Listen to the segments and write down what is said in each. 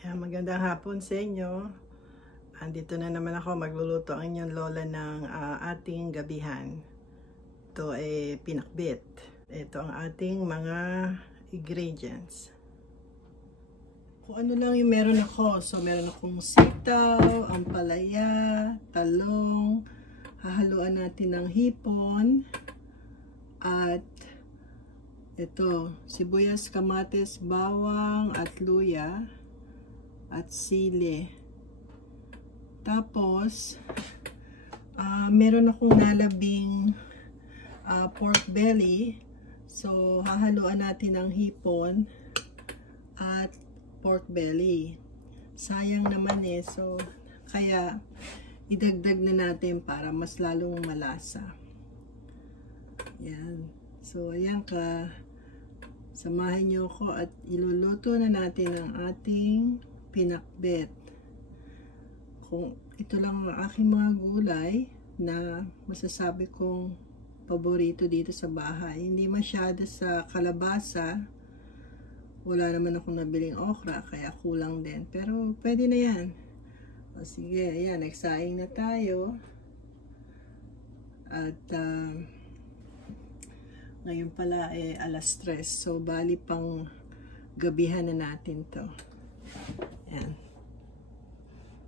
Magandang hapon sa inyo. Andito na naman ako, magluluto ang inyong lola ng ating gabihan. Ito ay pinakbet. Ito ang ating mga ingredients. Kung ano lang yung meron ako. So meron akong sitaw, ampalaya, talong, hahaluan natin ng hipon, at ito, sibuyas, kamatis, bawang, at luya, at sili. Tapos meron akong nalabing pork belly. So hahaluan natin ng hipon at pork belly. Sayang naman eh, so kaya idagdag na natin para mas lalong malasa. Yan. So ayan ka, samahan niyo ako at iluluto na natin ang ating pinakbet. Kung ito lang ang aking mga gulay na masasabi kong paborito dito sa bahay. Hindi masyado sa kalabasa. Wala naman akong nabiling okra, kaya kulang din. Pero pwede na yan. O sige, ayan, nagsaing na tayo. At ngayon pala eh alas 3. So bali pang gabihan na natin to. Ayan.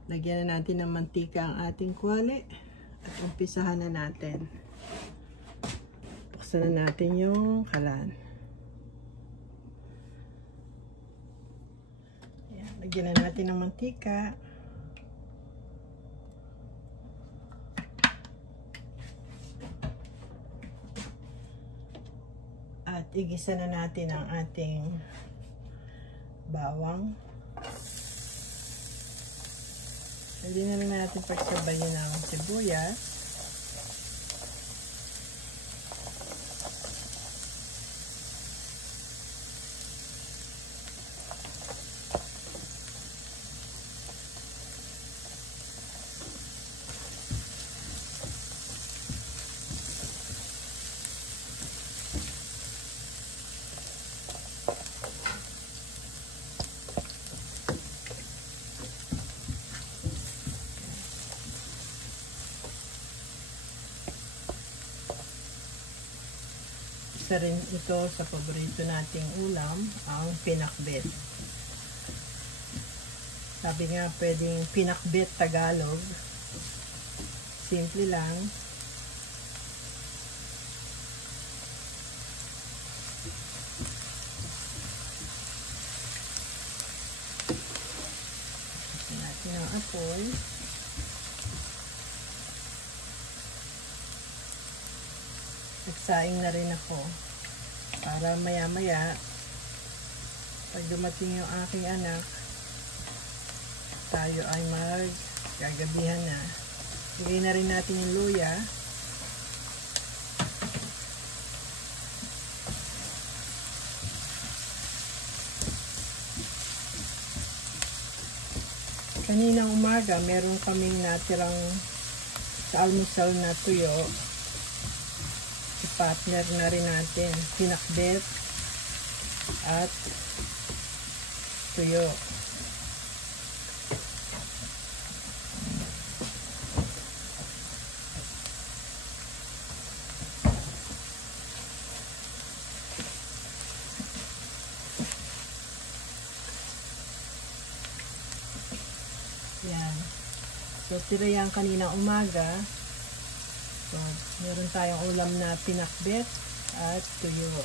Lagyan na natin ng mantika ang ating kuwali at umpisahan na natin. Buksan na natin yung kalan. Ayan. Lagyan na natin ng mantika. At igisa na natin ang ating bawang. Hindi na rin natin pagsabayin ng sibuyas. Isa rin ito sa paborito nating ulam, ang pinakbet. Sabi nga pwedeng pinakbet Tagalog. Simple lang. Ito natin ang apoy. Nagsaing na rin ako para maya maya pag dumating yung aking anak, tayo ay maggagabihan na. Lagay na rin natin yung luya. Kaninang umaga meron kaming natirang sa almusal na tuyo. Partner na rin natin pinakbet at tuyo. Yan. So tira yan kanina umaga. So, meron tayong ulam na pinakbet at tuyo.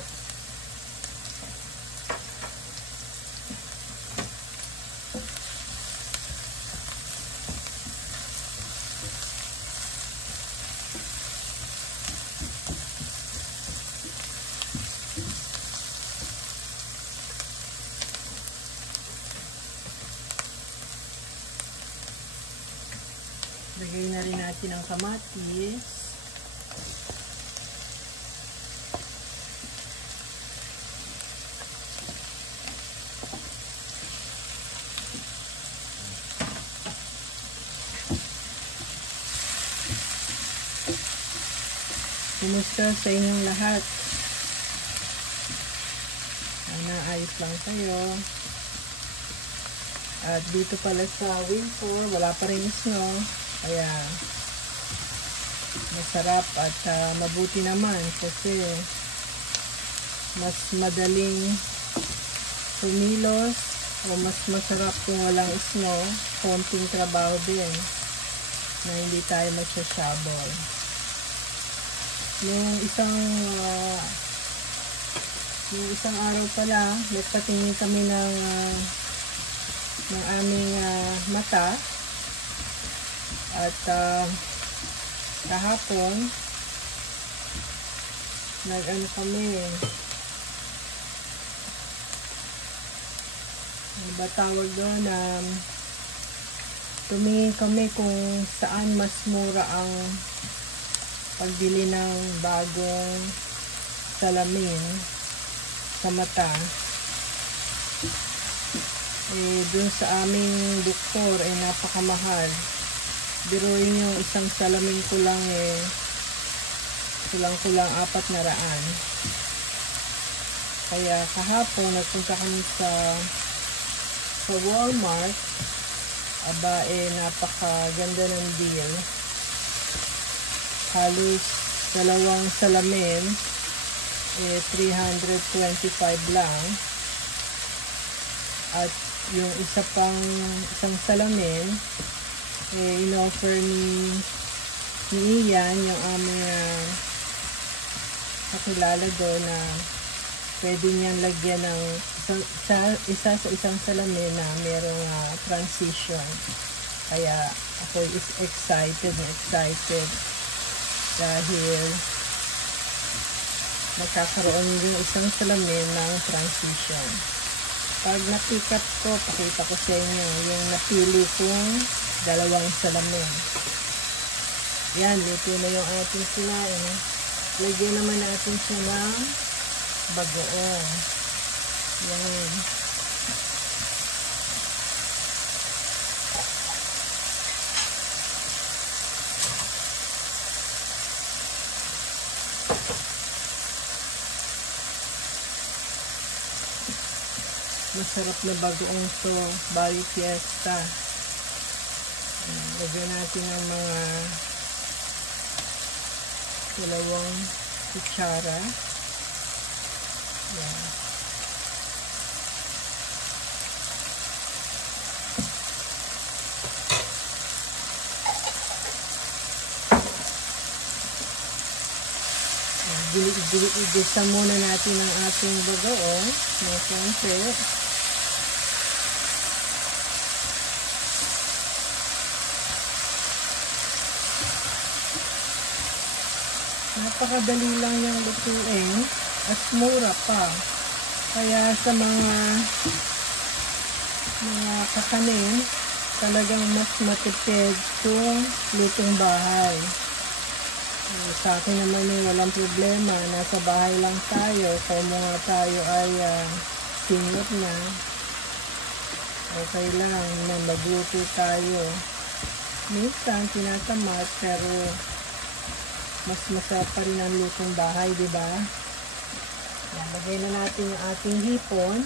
Lagay na rin natin ang kamatis. Kumusta sa inyong lahat? Sana ayos lang kayo. At dito pala sa winter, wala pa rin snow. Kaya masarap at mabuti naman kasi mas madaling kumilos o mas masarap kung walang snow. Konting trabaho din na hindi tayo magsasabol. Yung isang araw pala, nagpatingin kami ng aming mata at kahapon nag-ano kami, ano ba tawag doon, tumingin kami kung saan mas mura ang pagbili ng bagong salamin sa mata. Dun sa aming doktor napakamahal. Biruin yung isang salamin ko lang kulang 400. Kaya kahapon nagpunta kami sa Walmart. Aba, napakaganda ng deal. Halos dalawang salamin 325 lang. At yung isang salamin in-offer ni Ian, yung aming kakilala doon, na pwede niyang lagyan ng isa sa isang salamin na merong transition. Kaya ako is excited dahil magkakaroon yung isang salamin ng transition. Pag na-pick up ko, pakita ko sa inyo yung napili kong dalawang salamin. Yan, luto na yung ating sinain. Lagyan naman natin siya ng bagoong. Yan. Masarap na bagoong to, Bali Fiesta. Lagyan natin ng mga 2 kutsara. Yan. Igisa muna natin ang ating bagoong ng konti. Napakadali lang yung lutuin at mura pa. Kaya sa mga kakanin, talagang mas matipid kung lutong bahay. Sa akin naman walang problema. Nasa bahay lang tayo. Kung mga tayo ay singot na, okay lang na magluto tayo. Minsan tinatamad, pero mas masarap pa rin ang lutong bahay, diba? Lagay na natin yung ating hipon.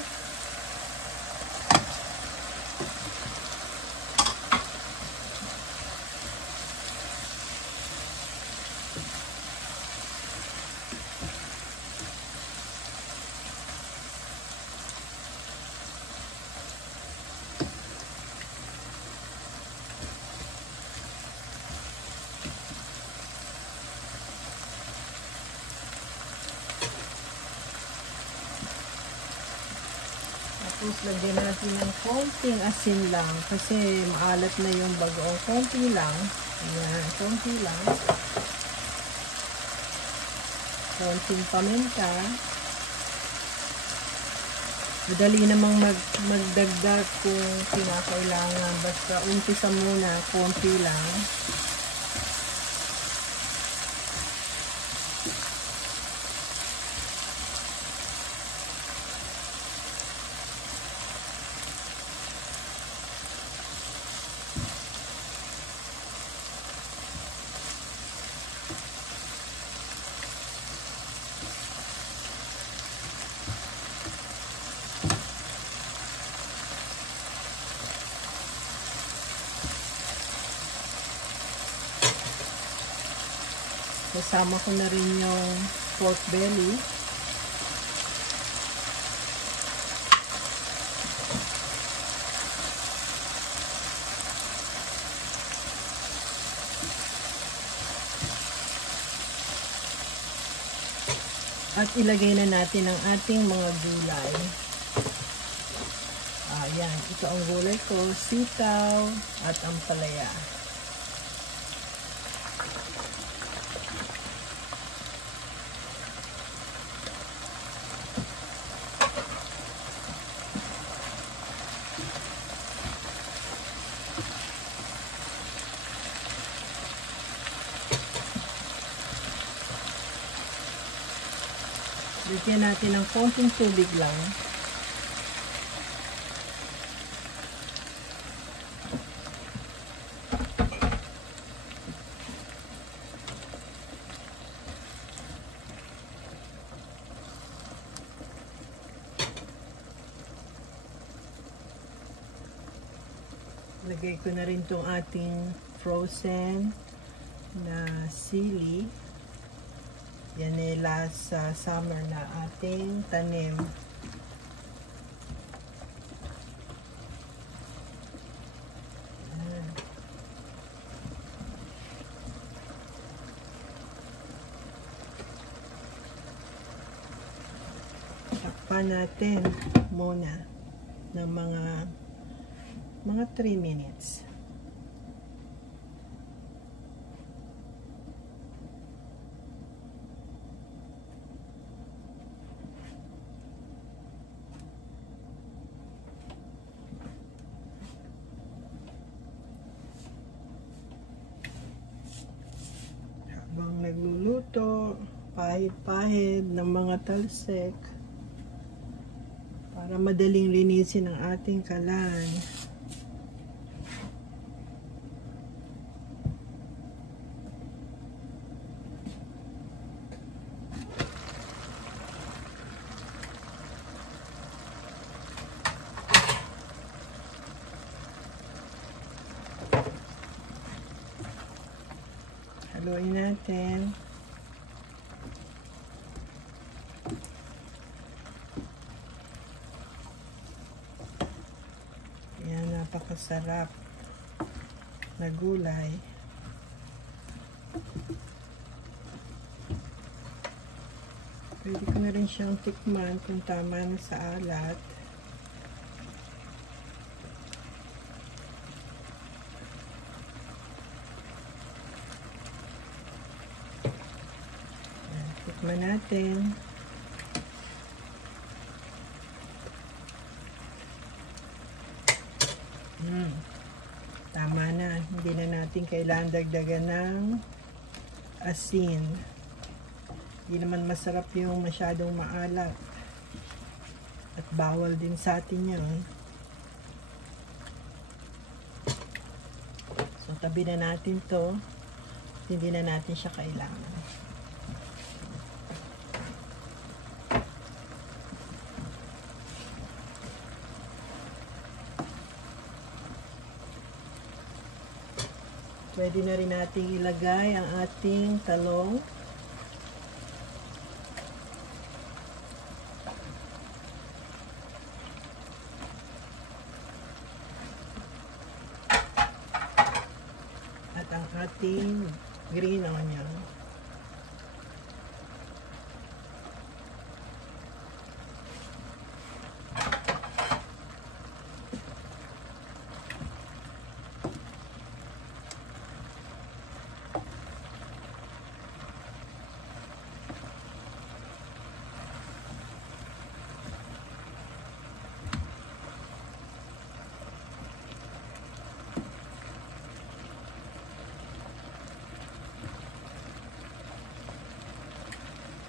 Tapos lagyan natin ng konting asin lang kasi maalat na yung bagoong. Konti lang. Ayan, konti lang. Konting paminta. Madali namang magdagdag kung kinakailangan. Basta umpisa muna, konti lang. Kasama ko na rin yung pork belly. At ilagay na natin ang ating mga gulay. Ayan, ito ang gulay ko, sitaw at ampalaya. Bigyan natin ng konting tubig lang. Lagay ko na rin itong ating frozen na sili. Yan ay last summer na ating tanim. Yan. Takpan natin muna ng mga 3 minutes. Habang nagluluto, pahid-pahid ng mga talsik para madaling linisin ang ating kalan. Haluin natin. Yan, napakasarap na gulay. Pwede ko na rin siyang tikman kung tama na sa alat. Tikman natin. Tama na. Hindi na natin kailangan dagdagan ng asin. Hindi naman masarap yung masyadong maalat. At bawal din sa atin yun. So, tabi na natin to. Hindi na natin siya kailangan. Pwede na rin natin ilagay ang ating talong. At ang ating green onion.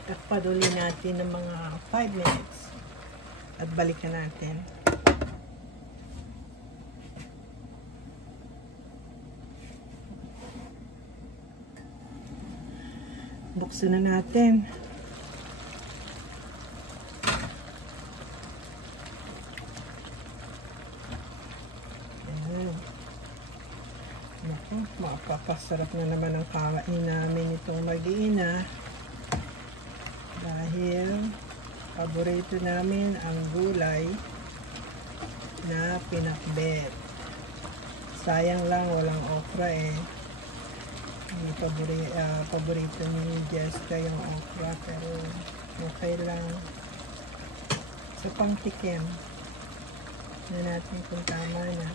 Takpan ulit natin ng mga 5 minutes at balikan natin. Buksan na natin. Ayan. Mapapasarap na naman ang kain namin itong mag-iina dahil paborito namin ang gulay na pinakbet. Sayang lang walang okra eh. Hindi paborito ni Jessica yung okra, pero okay lang. Sa pangtikim na natin kung tama na.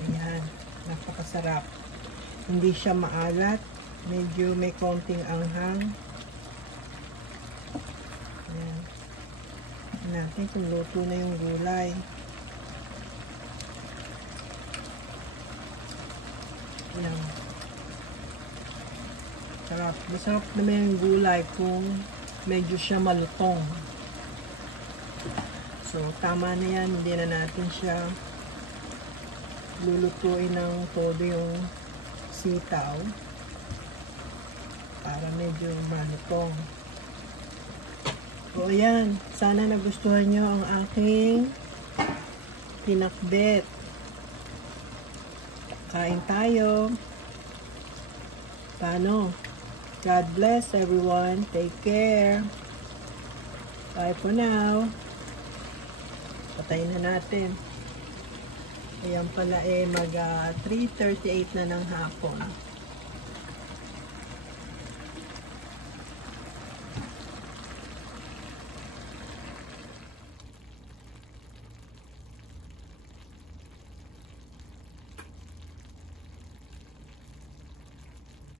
Ayan, napakasarap. Hindi siya maalat, medyo may konting anghang. Ayan. Tignan natin kung luto na yung gulay. Ayan. Sarap. Masarap naman yung gulay kung medyo siya malutong. So, tama na yan. Hindi na natin siya lulutuin ng todo yung sitaw para medyo malutong. So, ayan. Sana nagustuhan nyo ang aking pinakbet. Kain tayo. Paano? God bless everyone. Take care. Bye for now. Patayin na natin. Ayan pala mag 3:38 na ng hapon.